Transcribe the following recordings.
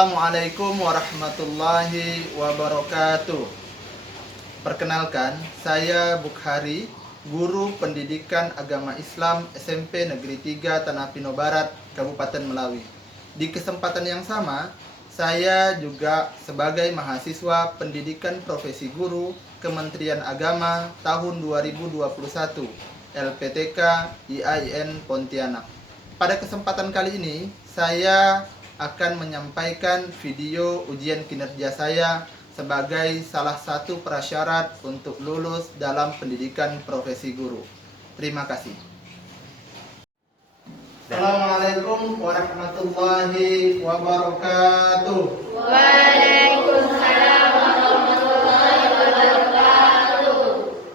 Assalamualaikum warahmatullahi wabarakatuh. Perkenalkan, saya Bukhari, guru pendidikan agama Islam SMP Negeri 3 Tanah Pino Barat, Kabupaten Melawi. Di kesempatan yang sama, saya juga sebagai mahasiswa pendidikan profesi guru Kementerian Agama tahun 2021, LPTK IAIN Pontianak. Pada kesempatan kali ini, saya akan menyampaikan video ujian kinerja saya sebagai salah satu prasyarat untuk lulus dalam pendidikan profesi guru. Terima kasih. Assalamualaikum warahmatullahi wabarakatuh. Waalaikumsalam warahmatullahi wabarakatuh.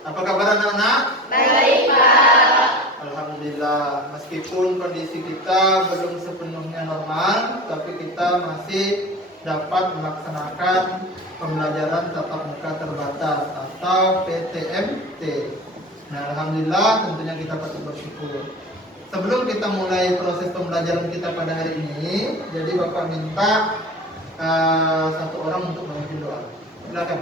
Apa kabar anak-anak? Baik, Pak. Alhamdulillah, meskipun kondisi kita belum sepenuhnya normal, tapi kita masih dapat melaksanakan pembelajaran tatap muka terbatas atau PTMT. Nah, alhamdulillah tentunya kita patut bersyukur. Sebelum kita mulai proses pembelajaran kita pada hari ini, jadi Bapak minta satu orang untuk memimpin doa. Silakan.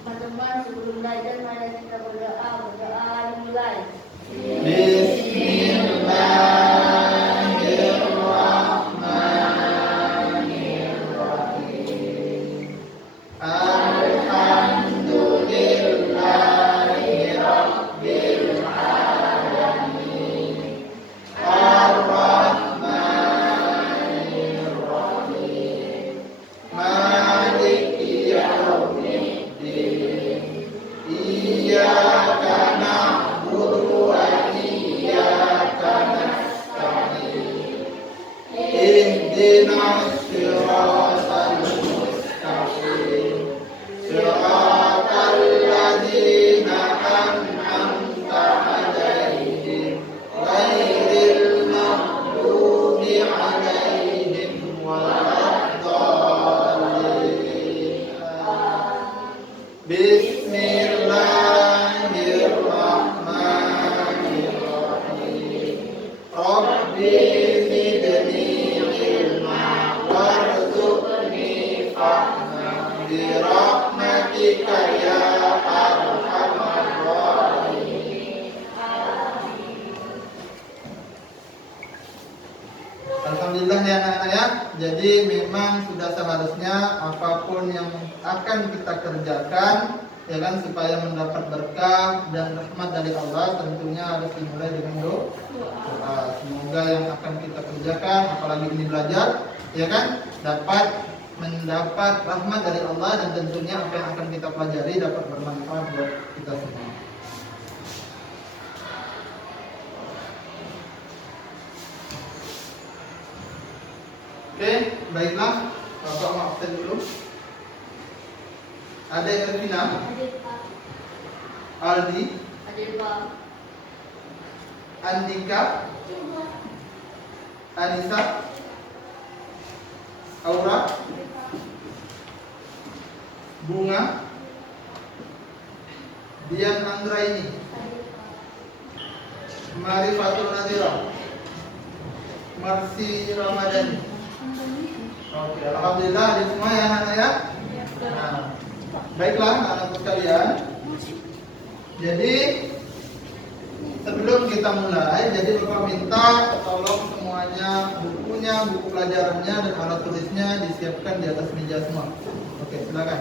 Teman-teman, sebelum belajar mari kita berdoa. Berdoa dimulai. Bismillahirrahmanirrahim. Alhamdulillahirabbil alamin. Arrahmanirrahim. Maliki yaumiddin. Iyyaka na'budu wa iyyaka nasta'in. Ihdinas siratal mustaqim. Siratal ladzina an'amta 'alaihim ghairil maghdubi 'alaihim waladdallin. Bismillahirrahmanirrahim. Rabbi zidni ilma warzuqni fahma birahmatika ya arhamar rahimin. Alhamdulillah ya anak-anak ya. Jadi memang sudah seharusnya apapun yang akan kita kerjakan ya kan, supaya mendapat berkah dan rahmat dari Allah, tentunya harus dimulai dengan doa. Semoga yang akan kita kerjakan, apalagi ini belajar ya kan, dapat mendapat rahmat dari Allah, dan tentunya apa yang akan kita pelajari dapat bermanfaat buat kita semua. Oke, baiklah. Bapak mau absen dulu. Ada Elvina, Hadir, Pak. Aldi, Hadir, Pak. Andika, Anissa, Aura, Bunga, Dian Anggraini, Marifatul Nadira, Marsi Ramadhani. Oke, alhamdulillah ada semua ya anak-anak ya. Nah, baiklah anak-anak sekalian. Jadi sebelum kita mulai, jadi Bapak minta tolong semuanya bukunya, buku pelajarannya dan alat tulisnya disiapkan di atas meja semua. Oke, silakan.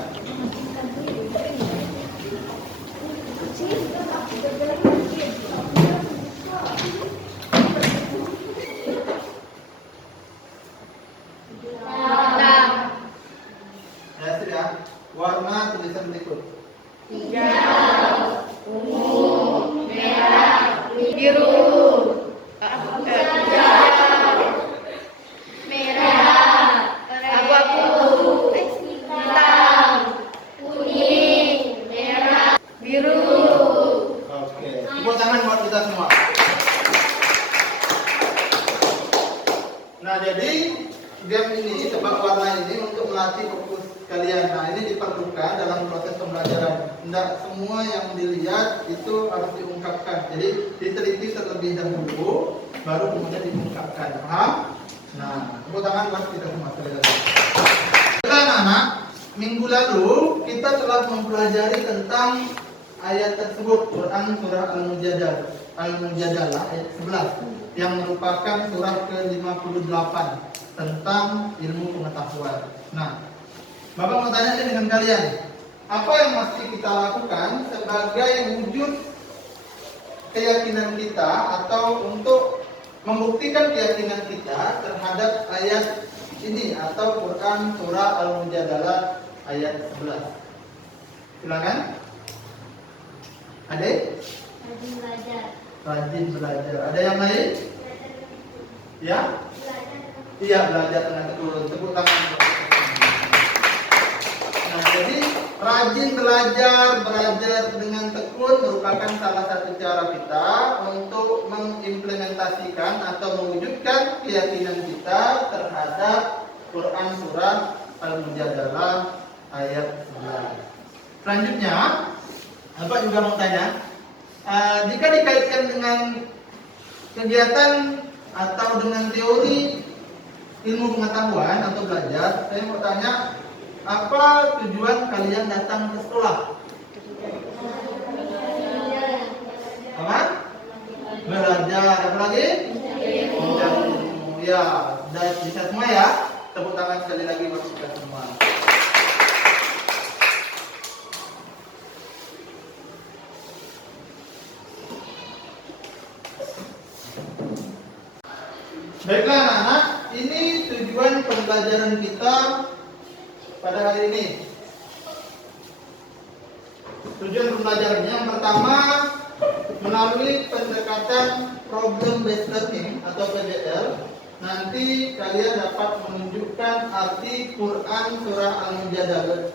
Ya sudah. Warna tulisan berikut. Hijau, ungu, merah, biru, merah, abu-abu, hitam, kuning, merah, biru. Oke, tepuk tangan buat kita semua. Nah, jadi game ini, tebak warna ini untuk melatih fokus kalian. Nah, ini diperlukan dalam proses pembelajaran. Tidak semua yang dilihat itu harus diungkapkan. Jadi diteliti terlebih dahulu, baru kemudian diungkapkan. Paham? Nah, tepuk tangan buat kita semua sekali lagi. Baiklah anak-anak, minggu lalu kita telah mempelajari tentang ayat tersebut, Quran surah Al-Mujadalah ayat 11 yang merupakan surah ke-58 tentang ilmu pengetahuan. Nah, Bapak mau tanya nih dengan kalian, apa yang mesti kita lakukan sebagai wujud keyakinan kita atau untuk membuktikan keyakinan kita terhadap ayat ini atau Quran surah Al-Mujadalah ayat 11. Silakan. Adik? Rajin belajar. Rajin belajar. Ada yang lain? Ya? Belajar. Iya, belajar dengan tekun. Tepuk tangan. Nah, jadi rajin belajar dengan tekun merupakan salah satu cara kita untuk mengimplementasikan atau mewujudkan keyakinan kita terhadap Quran surah Al-Mujadalah ayat 11. Selanjutnya, Bapak juga mau tanya, jika dikaitkan dengan kegiatan atau dengan teori ilmu pengetahuan atau belajar, saya mau tanya, apa tujuan kalian datang ke sekolah? Apa? Belajar. Apa lagi? Mencari ilmu. Ya, dan bisa semua ya. Tepuk tangan sekali lagi buat kita semua. Baiklah anak-anak, ini tujuan pembelajaran kita pada hari ini. Tujuan pembelajarannya yang pertama, melalui pendekatan problem based learning atau PBL, nanti kalian dapat menunjukkan arti Quran surah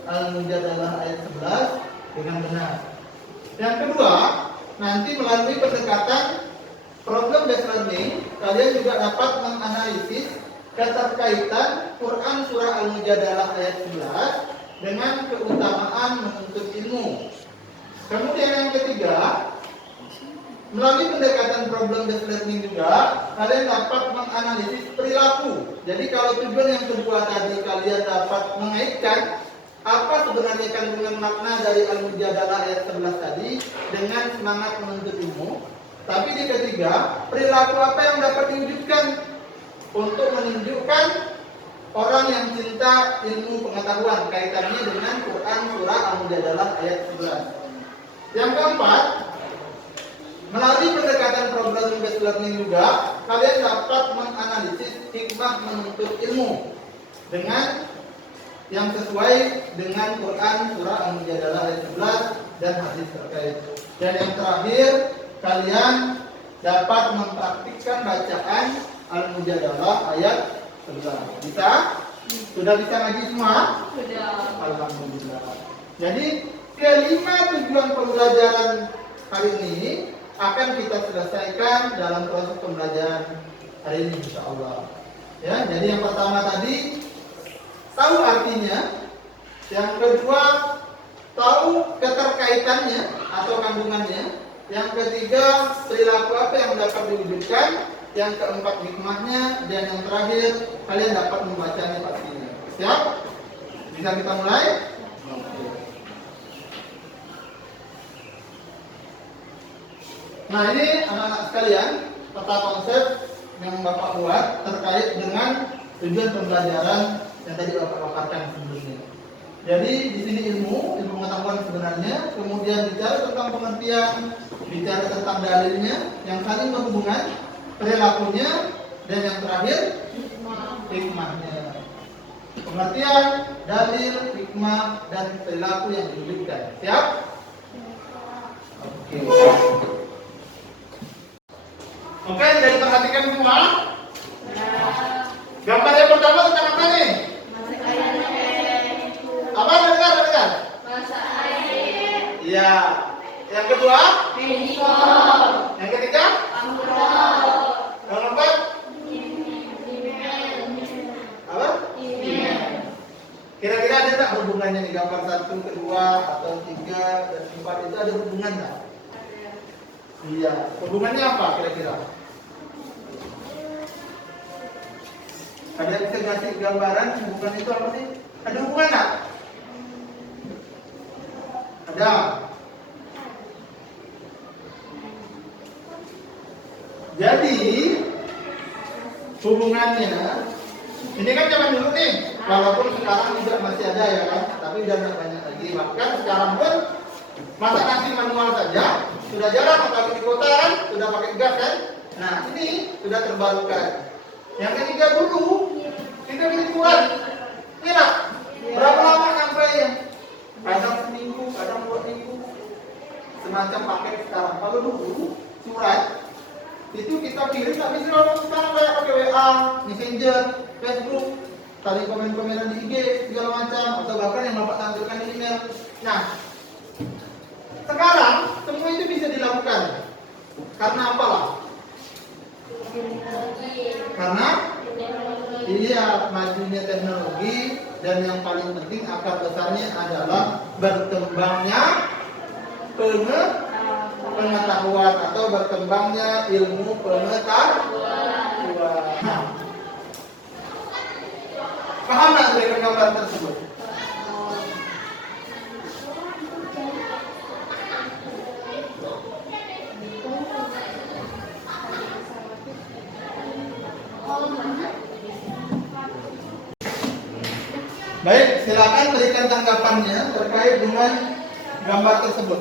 Al-Mujadalah ayat 11 dengan benar. Yang kedua, nanti melalui pendekatan problem based learning, kalian juga dapat menganalisis keterkaitan Quran surah Al-Mujadalah ayat 11 dengan keutamaan menuntut ilmu. Kemudian yang ketiga, melalui pendekatan problem based learning juga kalian dapat menganalisis perilaku. Jadi kalau tujuan yang kedua tadi kalian dapat mengaitkan apa sebenarnya kandungan makna dari Al-Mujadalah ayat 11 tadi dengan semangat menuntut ilmu. Tapi di ketiga, perilaku apa yang dapat diwujudkan untuk menunjukkan orang yang cinta ilmu pengetahuan kaitannya dengan Quran surah Al-Mujadalah ayat 11. Yang keempat, melalui pendekatan problem based learning juga kalian dapat menganalisis hikmah menuntut ilmu dengan yang sesuai dengan Quran surah Al-Mujadalah ayat 11 dan hadis terkait. Dan yang terakhir, kalian dapat mempraktikkan bacaan Al-Mujadalah ayat 11. Bisa? Sudah bisa ngaji semua? Sudah. Alhamdulillah. Jadi kelima tujuan pembelajaran hari ini akan kita selesaikan dalam proses pembelajaran hari ini insyaallah. Ya, jadi yang pertama tadi tahu artinya, yang kedua tahu keterkaitannya atau kandungannya, yang ketiga perilaku apa yang dapat diwujudkan, yang keempat hikmahnya, dan yang terakhir kalian dapat membacanya pastinya. Siap? Bisa kita mulai? Nah, ini anak-anak sekalian peta konsep yang Bapak buat terkait dengan tujuan pembelajaran yang tadi Bapak paparkan sebelumnya. Jadi di sini ilmu pengetahuan sebenarnya, kemudian bicara tentang pengertian, bicara tentang dalilnya yang saling berhubungan, perilakunya, dan yang terakhir hikmahnya. Pengertian, dalil, hikmah, dan perilaku yang diwujudkan. Siap? Oke. Oke, jadi perhatikan semua. Gambar yang pertama tentang apa nih? Apa? Dengar? Masa air. Iya. Yang kedua? Medikol. Yang ketiga? Ambrol. Yang keempat? Apa? Email. Kira-kira ada tak hubungannya nih gambar 1, kedua, atau 3, dan 4 itu ada hubungan nggak? Iya. Hubungannya apa kira-kira? Ada yang bisa kasih gambaran hubungan itu apa sih? Ada hubungan nggak? Ada. Jadi hubungannya ini kan zaman dulu nih, walaupun sekarang juga masih ada ya kan, tapi udah nggak banyak lagi. Bahkan sekarang pun masak nasi manual saja sudah jarang, apalagi di kota kan sudah pakai gas kan. Nah ini sudah terbarukan. Yang ketiga dulu kita bikin kuran, iya berapa lama sampainya? Kadang seminggu, kadang 2 minggu, semacam paket sekarang. Kalau dulu surat itu kita kirim tapi sekarang kayak pakai WA, Messenger, Facebook, tali komen-komenan di IG segala macam, atau bahkan yang bapak tampilkan di email. Nah, sekarang semua itu bisa dilakukan. Karena apalah? Karena iya majunya teknologi, dan yang paling penting akar besarnya adalah berkembangnya pengetahuan atau berkembangnya ilmu pengetahuan. Paham nggak dari gambar tersebut? Baik, silakan berikan tanggapannya terkait dengan gambar tersebut.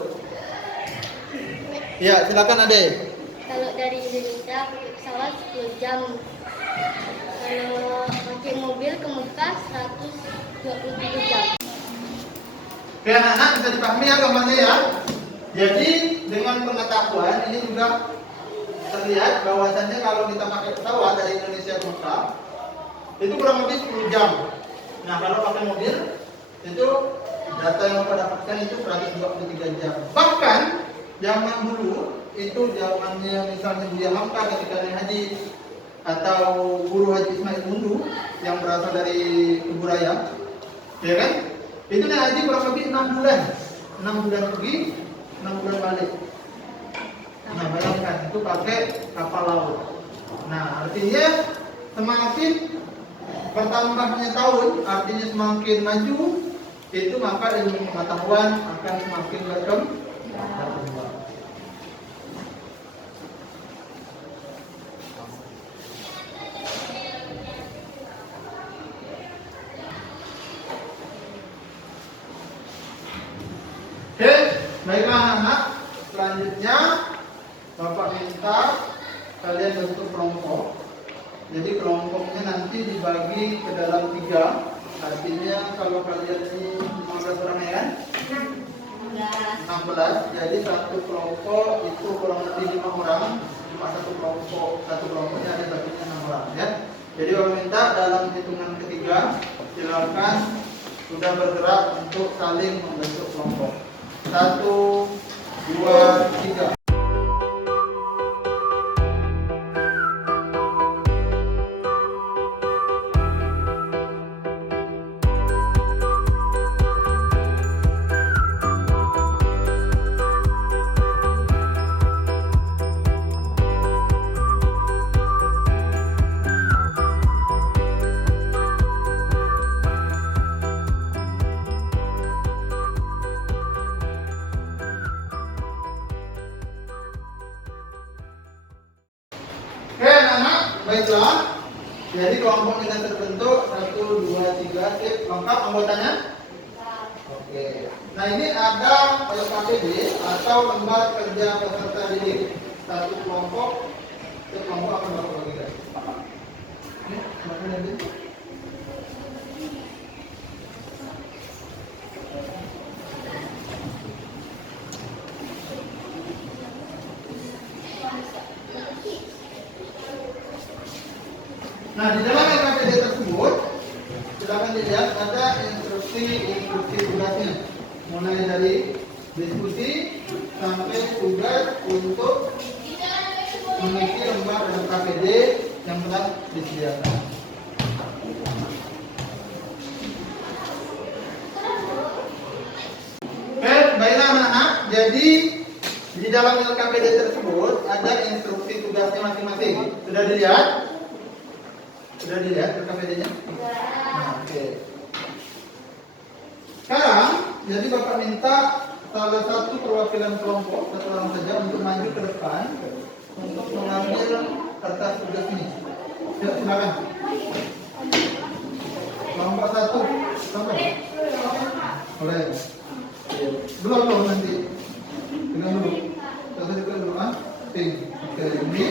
Ya, silakan Ade. Kalau dari Indonesia pakai pesawat 10 jam. Kalau pakai mobil ke Mekah 127 jam. Oke anak-anak, bisa dipahami ya gambarnya ya. Jadi dengan pengetahuan ini juga terlihat bahwasannya kalau kita pakai pesawat dari Indonesia ke Mekah itu kurang lebih 10 jam. Nah kalau pakai mobil itu data yang Bapak dapatkan itu 123 jam. Bahkan zaman dulu itu zamannya misalnya Buya Hamka ketika naik haji, atau Guru Haji Ismail Mundu yang berasal dari Kuburaya, ya kan? Itu naik haji kurang lebih 6 bulan, 6 bulan pergi, 6 bulan balik. Nah bayangkan itu pakai kapal laut. Nah artinya semakin bertambahnya tahun, artinya semakin maju, itu maka ilmu pengetahuan akan semakin berkembang. Oke, baiklah anak-anak. Selanjutnya Bapak minta kalian bentuk kelompok. Jadi kelompoknya nanti dibagi ke dalam 3. Artinya kalau kalian ini 15 orang ya kan? 16. Jadi satu kelompok itu kurang lebih 5 orang. Cuma satu kelompoknya ada baginya 6 orang ya. Jadi Bapak minta dalam hitungan ketiga silakan sudah bergerak untuk saling membentuk kelompok. 1, 2, 3. Oke anak-anak, baiklah. Jadi kelompok kita terbentuk 1, 2, 3, sip. Lengkap anggotanya? Oke. Nah ini ada LKPD atau lembar kerja peserta didik. Satu kelompok, setiap kelompok akan berapa bagian? Ini bagian lagi. Nah, di dalam LKPD tersebut, silakan dilihat ada instruksi tugasnya. Mulai dari diskusi sampai tugas untuk mengisi lembar LKPD yang telah disediakan. Baiklah anak-anak, jadi di dalam LKPD tersebut ada instruksi tugasnya masing-masing. Sudah dilihat? Sudah dilihat KPD-nya? Ya. Nah, oke. Sekarang, jadi Bapak minta salah satu perwakilan kelompok, satu orang saja untuk maju ke depan untuk mengambil kertas tugas ini. Yuk, silakan. Kelompok satu, sampai. Boleh. Belum nanti. Pegang dulu. Kita pegang dulu ah. Ping. Oke, ini.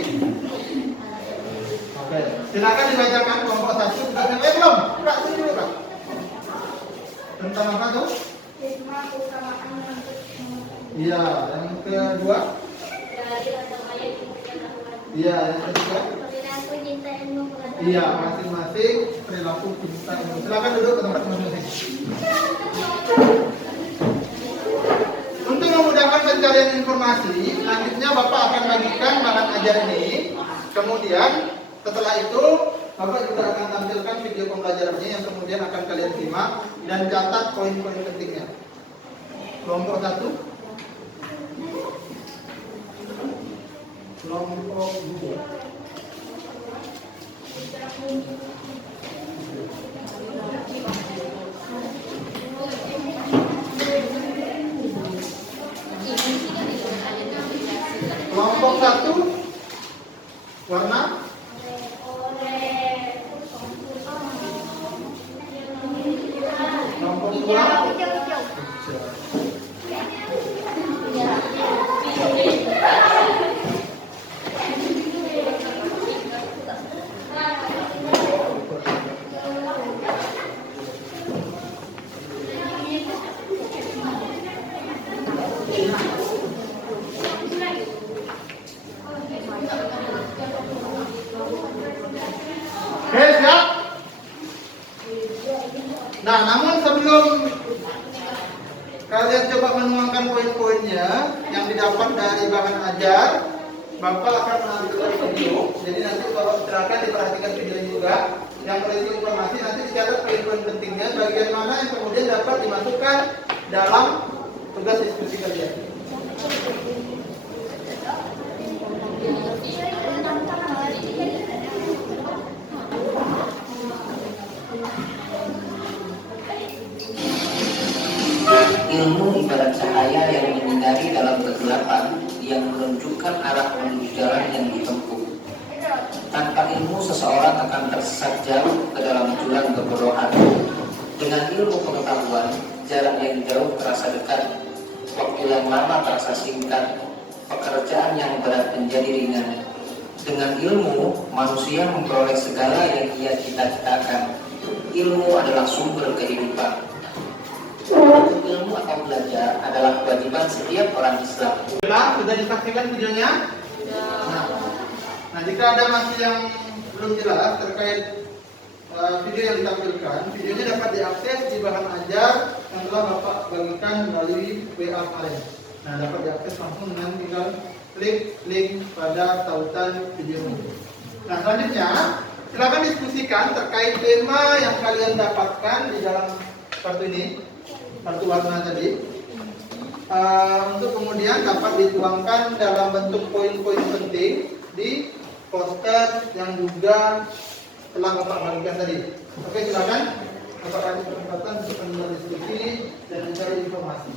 Oke. Silakan dibacakan kelompok satu. Tugasnya belum. Kak, sini dulu Kak. Tentang apa tuh? Iya, yang kedua. Iya, yang ketiga. Iya, masing-masing perilaku cinta ilmu. Silakan duduk ke tempat masing-masing. Untuk memudahkan pencarian informasi, selanjutnya Bapak akan bagikan bahan ajar ini. Kemudian setelah itu Bapak juga akan tampilkan video pembelajarannya yang kemudian akan kalian simak dan catat poin-poin pentingnya. Kelompok satu. Kelompok dua. Kelompok satu warna kelompok dua Oke, siap? Nah, namun sebelum kalian coba menuangkan poin-poinnya yang didapat dari bahan ajar, Bapak akan menampilkan video. Jadi nanti kalau silakan diperhatikan video juga. Yang berisi informasi nanti dicatat poin-poin pentingnya, bagian mana yang kemudian dapat dimasukkan dalam tugas diskusi kalian. Ilmu ibarat cahaya yang menyinari dalam kegelapan, yang menunjukkan arah menuju jalan yang ditempuh. Tanpa ilmu, seseorang akan tersesat jauh ke dalam jurang kebodohan. Dengan ilmu pengetahuan, jalan yang jauh terasa dekat, waktu yang lama terasa singkat, pekerjaan yang berat menjadi ringan. Dengan ilmu, manusia memperoleh segala yang ia cita-citakan. Ilmu adalah sumber kehidupan. Ilmu atau belajar adalah kewajiban setiap orang Islam. Sudah disaksikan videonya? Nah, jika ada masih yang belum jelas terkait video yang ditampilkan, videonya dapat diakses di bahan ajar yang telah Bapak bagikan melalui WA kemarin. Nah, dapat diakses langsung dengan tinggal klik link pada tautan video ini. Nah, selanjutnya silakan diskusikan terkait tema yang kalian dapatkan di dalam kartu ini, kartu warna tadi. Untuk kemudian dapat dituangkan dalam bentuk poin-poin penting di poster yang juga telah Bapak bagikan tadi. Oke, silakan Bapak kasih kesempatan untuk mendiskusi dan mencari informasi.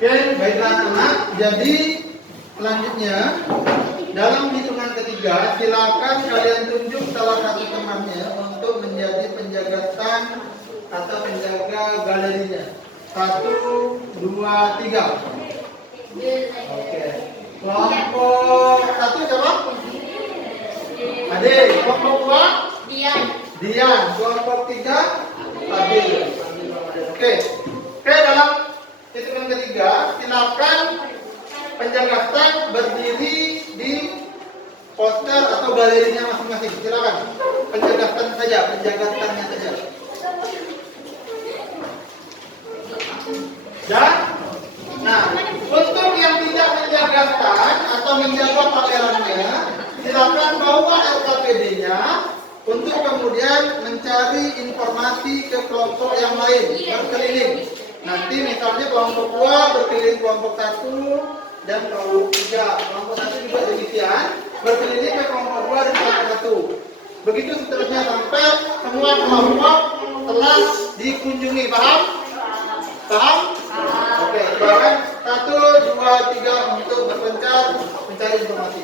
Oke, baiklah anak, jadi selanjutnya dalam hitungan ketiga silakan kalian tunjuk salah satu temannya untuk menjadi penjaga stand atau penjaga galerinya. 1, 2, 3. Oke. Kelompok 1 siapa? Ade. Kelompok 2? Dian. Kelompok 3? Fadil. Oke. Dalam hitungan ketiga silakan penjaga stand berdiri di poster atau galerinya masing-masing. Silakan. Penjaga stand saja, penjaga standnya saja. Dan untuk yang tidak menjaga stand atau menjaga pamerannya, silakan bawa LKPD-nya untuk kemudian mencari informasi ke kelompok yang lain, berkeliling. Nanti misalnya kelompok 2 berkeliling kelompok 1 dan kelompok 3. Kelompok 1 juga demikian, berkeliling ke kelompok 2 dan kelompok 1. Begitu seterusnya sampai semua kelompok telah dikunjungi. Paham? Paham? Oke, silakan 1, 2, 3 untuk berpencar mencari informasi.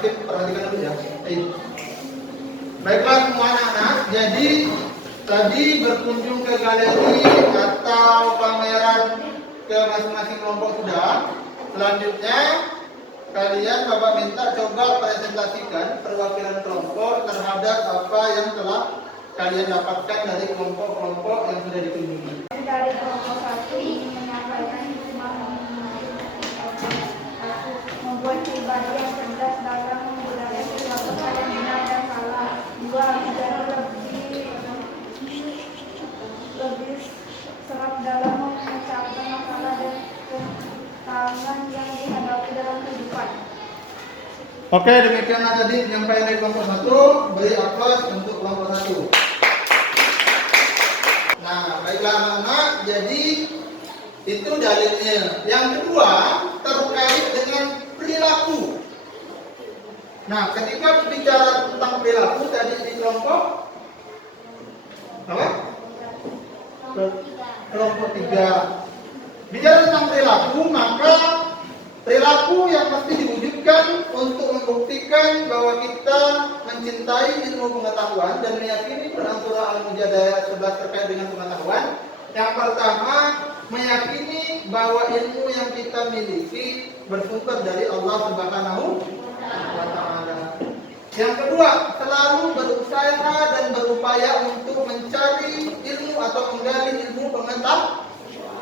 Perhatikan dulu ya. Baiklah semua anak-anak, jadi tadi berkunjung ke galeri atau pameran ke masing-masing kelompok sudah. Selanjutnya kalian Bapak minta coba presentasikan perwakilan kelompok terhadap apa yang telah kalian dapatkan dari kelompok-kelompok yang sudah dikunjungi. Dari kelompok 1 ingin menyampaikan membuat pribadi yang cerdas dalam menggunakan sesuatu hal yang benar dan salah. 2. Menjadi lebih serap dalam memecahkan masalah dan tantangan yang dihadapi dalam kehidupan. Oke, demikianlah tadi penyampaian dari kelompok 1. Beri aplaus untuk kelompok 1. Nah, baiklah anak-anak, jadi itu dalilnya. Yang kedua terkait dengan perilaku. Nah, ketika bicara tentang perilaku tadi di kelompok apa? Kelompok 3. Bicara tentang perilaku, maka perilaku yang mesti diwujudkan untuk membuktikan bahwa kita mencintai ilmu pengetahuan dan meyakini Al-Qur'an Al-Mujadalah 11 terkait dengan pengetahuan. Yang pertama, meyakini bahwa ilmu yang kita miliki bersumber dari Allah Subhanahu wa Ta'ala. Yang kedua, selalu berusaha dan berupaya untuk mencari ilmu atau menggali ilmu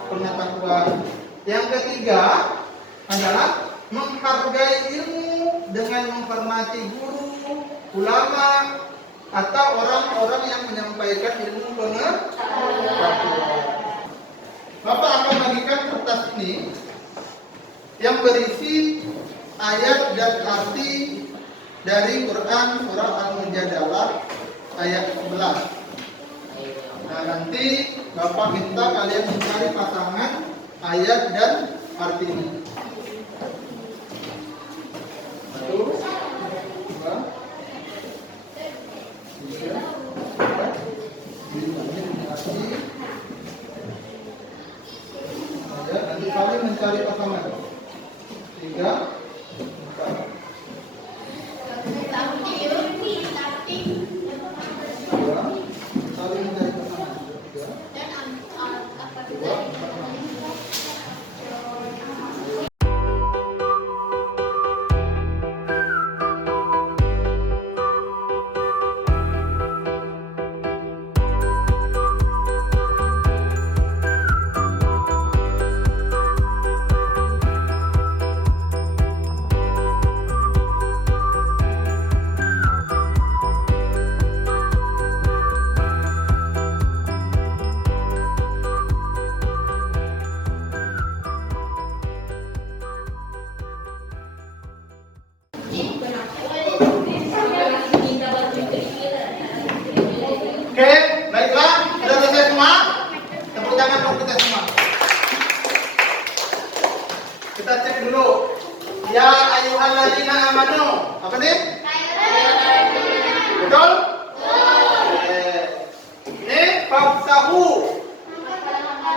pengetahuan. Yang ketiga adalah menghargai ilmu dengan menghormati guru, ulama, atau orang-orang yang menyampaikan ilmu pengetahuan. Bapak akan bagikan kertas ini yang berisi ayat dan arti dari Quran surah Al-Mujadalah ayat 11. Nah, nanti Bapak minta kalian mencari pasangan ayat dan artinya. 1, 2, 3. Nanti kalian mencari pasangan. 3, 4. mano. Apa nih? Betul? Oke. Ini fafsahu.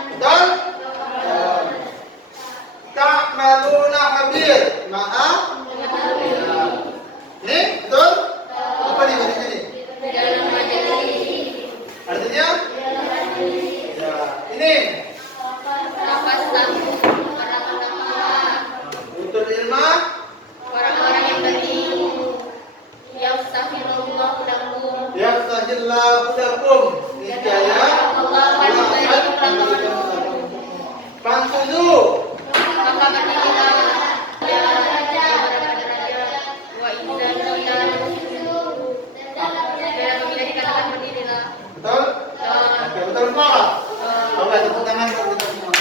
Betul? Ta'maluna habir. Maaf. Ini betul? Apa nih bahasa ini? Artinya? Ya. Ini utul ilma. Orang-orang yang berilmu, yastaghfirullah lakum. Yafsahillahu lakum. Niscaya Allah akan memberi kepadamu. Fansudu. Maka berdirilah ya derajat wa idzal dalam bila dikatakan berdirilah. Betul? Oke, betul semua. Oke, tepuk tangan buat kita semua.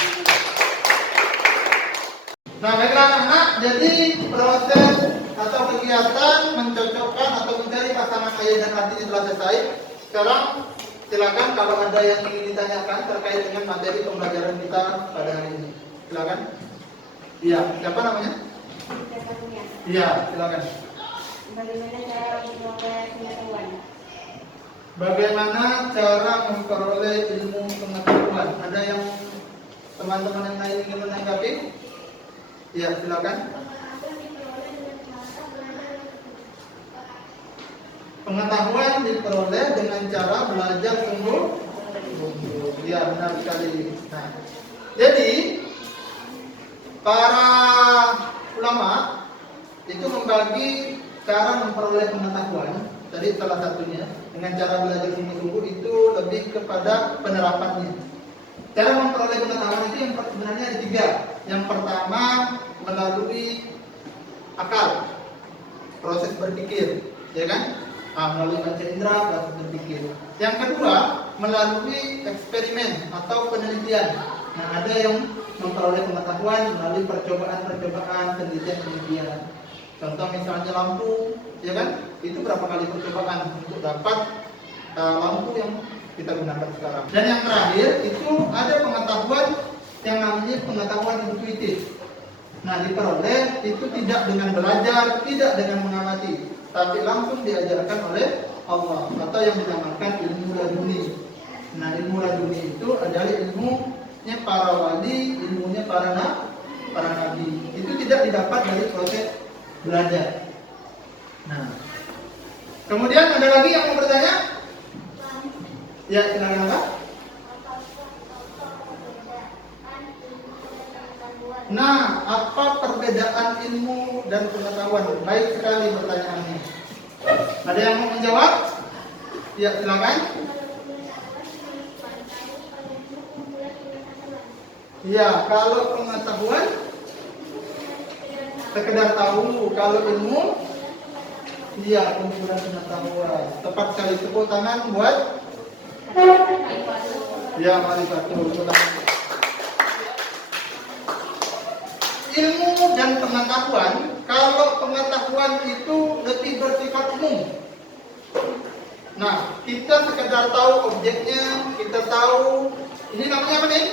Nah, baiklah anak-anak, jadi proses atau kegiatan mencocokkan atau mencari pasangan ayah dan hati ini telah selesai. Sekarang silakan kalau ada yang ingin ditanyakan terkait dengan materi pembelajaran kita pada hari ini. Silakan. Iya, siapa namanya? Iya, silakan. Bagaimana cara memperoleh pengetahuan? Bagaimana cara memperoleh ilmu pengetahuan? Ada yang teman-teman yang lain ingin menanggapi? Ya, silakan. Pengetahuan diperoleh dengan cara belajar sungguh-sungguh. Ya, benar sekali. Nah, jadi para ulama itu membagi cara memperoleh pengetahuan. Tadi salah satunya dengan cara belajar sungguh-sungguh itu lebih kepada penerapannya. Cara memperoleh pengetahuan itu yang sebenarnya ada 3. Yang pertama melalui akal, proses berpikir, ya kan? Melalui panca indera, proses berpikir. Yang kedua melalui eksperimen atau penelitian. Nah, ada yang memperoleh pengetahuan melalui percobaan-percobaan, penelitian-penelitian. Contoh misalnya lampu, ya kan? Itu berapa kali percobaan untuk dapat lampu yang kita gunakan sekarang. Dan yang terakhir itu ada pengetahuan yang namanya pengetahuan intuitif. Nah, diperoleh itu tidak dengan belajar, tidak dengan mengamati, tapi langsung diajarkan oleh Allah atau yang dinamakan ilmu laduni. Nah, ilmu laduni itu adalah ilmunya para wali, ilmunya para nabi. Itu tidak didapat dari proses belajar. Nah, kemudian ada lagi yang mau bertanya? Ya, silakan Pak. Nah, apa perbedaan ilmu dan pengetahuan? Baik sekali pertanyaannya. Ada yang mau menjawab? Ya, silakan. Ya, kalau pengetahuan sekedar tahu, kalau ilmu iya kumpulan pengetahuan. Tepat sekali, tepuk tangan buat ya, marifatul. Ilmu dan pengetahuan, kalau pengetahuan itu lebih bersifat umum. Nah, kita sekedar tahu objeknya, kita tahu ini namanya apa nih?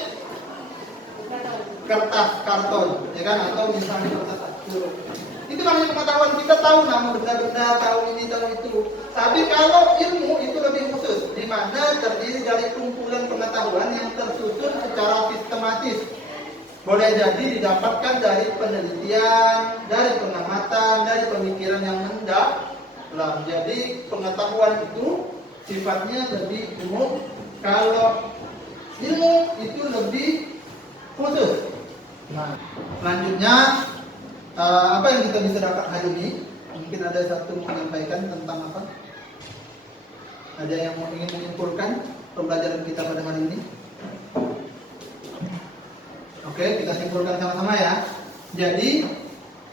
Kertas, karton, ya kan? Atau misalnya kertas huruf. Itu namanya pengetahuan. Kita tahu nama benda-benda, tahu ini, tahu itu. Tapi kalau ilmu itu lebih khusus, di mana terdiri dari kumpulan pengetahuan yang tersusun secara sistematis. Boleh jadi didapatkan dari penelitian, dari pengamatan, dari pemikiran yang mendalam. Jadi pengetahuan itu sifatnya lebih umum. Kalau ilmu itu lebih khusus. Nah, selanjutnya apa yang kita bisa dapat hari ini? Mungkin ada satu menyampaikan tentang apa? Ada yang mau ingin menyimpulkan pembelajaran kita pada hari ini? Oke, kita simpulkan sama-sama ya. Jadi,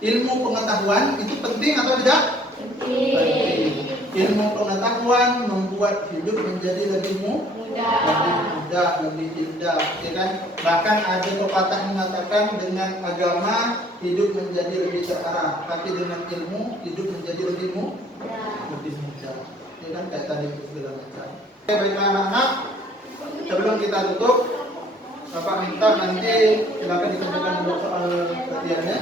ilmu pengetahuan itu penting atau tidak? Penting. Ilmu pengetahuan membuat hidup menjadi lebih mudah, lebih indah, ya kan? Bahkan ada pepatah mengatakan dengan agama hidup menjadi lebih terarah, tapi dengan ilmu hidup menjadi lebih mudah. Ya kan, kayak tadi segala macam. Oke, baiklah anak-anak, sebelum kita tutup, Bapak minta nanti silakan disampaikan dulu soal latihannya.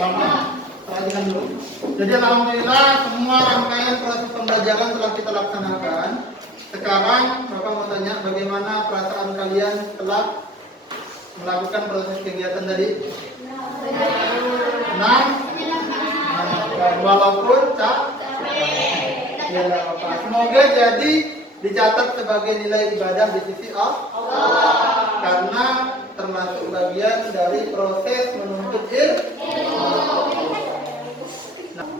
Perhatikan dulu. Jadi alhamdulillah semua rangkaian proses pembelajaran telah kita laksanakan. Sekarang Bapak mau tanya bagaimana perasaan kalian setelah melakukan proses kegiatan tadi? Senang? Walaupun capek. Ya, tidak apa-apa. Semoga jadi dicatat sebagai nilai ibadah di sisi Allah. Karena termasuk bagian dari proses menuntut ilmu.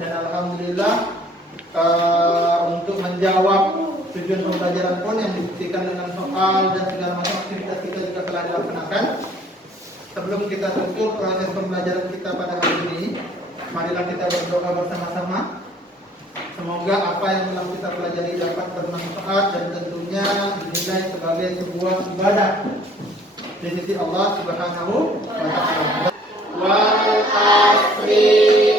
Dan alhamdulillah untuk menjawab tujuan pembelajaran pun yang dibuktikan dengan soal dan segala macam aktivitas kita juga telah dilaksanakan. Sebelum kita tutup proses pembelajaran kita pada hari ini, marilah kita berdoa bersama-sama. Semoga apa yang telah kita pelajari dapat bermanfaat dan tentunya dinilai sebagai sebuah ibadah di sisi Allah Subhanahu wa taala. Wal asri